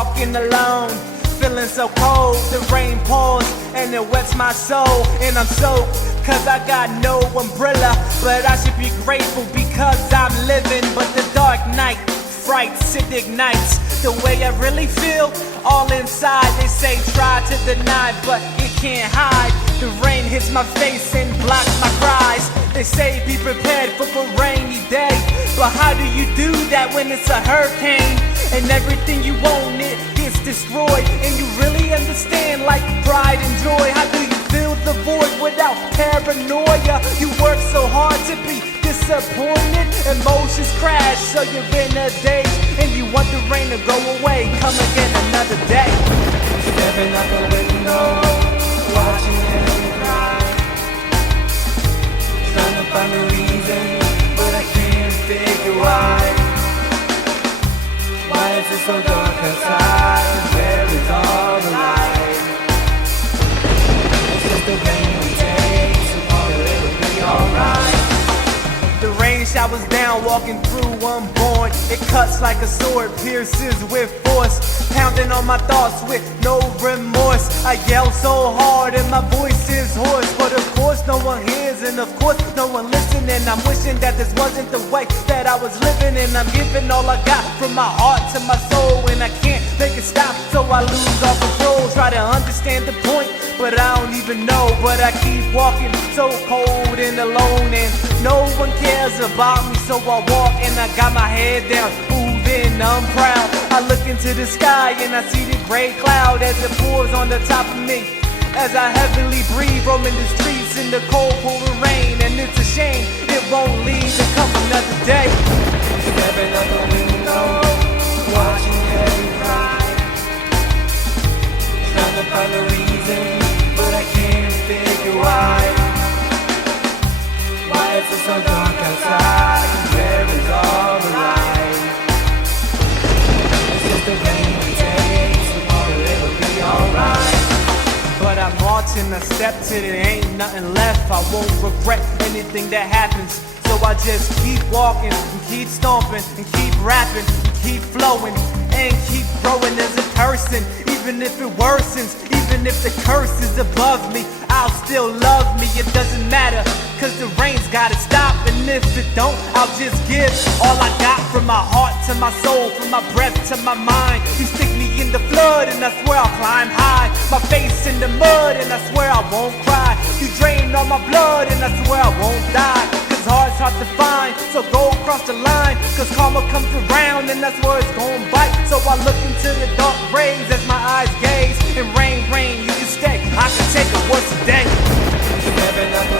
walking alone, feeling so cold. The rain pours and it wets my soul, and I'm soaked cause I got no umbrella. But I should be grateful because I'm living. But the dark night frights, it ignites the way I really feel all inside. They say try to deny, but it can't hide. The rain hits my face and blocks my cries. They say be prepared for a rainy day, but how do you do that when it's a hurricane and everything you own it gets destroyed? And you really understand like pride and joy. How do you fill the void without paranoia? You work so hard to be disappointed, emotions crash, so you're in a daze, and you want the rain to go away. Come again another day. Stepping out the window, watching it cry, trying to find a reason, but I can't figure why. Why is it so dark outside? Where is all the light? It's just the rain we take, tomorrow it'll be alright. The rain showers down, walking through unborn. It cuts like a sword, pierces with force, pounding on my thoughts with no remorse. I yell so hard and my voice is hoarse, but of course no one hears and of course no one listening. I'm wishing that this wasn't the way that I was living, and I'm giving all I got from my heart to my soul, and I can't make it stop, so I lose all control. Try to understand the point, but I don't even know. But I keep walking so cold and alone, and no one cares about me, so I walk and I got my head down, moving, I'm proud. I look into the sky and I see the gray cloud as it pours on the top of me, as I heavily breathe, roaming the streets in the cold pouring rain. And it's a shame it won't leave to come another day. Stepping out the window, watching it cry, trying to find a reason, but I can't figure why. Why is it so dark outside? Where is all the light? It's just the rain we take, tomorrow it'll be alright. But I'm marching a step till there ain't nothing left. I won't regret anything that happens, so I just keep walking and keep stomping and keep rapping and keep flowing and keep growing as a person. Even if it worsens, even if the curse is above me, I'll still love me. It doesn't matter, cause the rain's gotta stop. And if it don't, I'll just give all I got, from my heart to my soul, from my breath to my mind. You stick me in the flood and I swear I'll climb high, my face in the mud and I swear I won't cry. You drain all my blood and I swear I won't die, cause heart's hard to find, so go across the line, cause karma comes around and that's where it's gon' bite. So I look into the dark rays as my eyes gaze, and rain, rain, you can stay, I can take a worse day. Stepping out the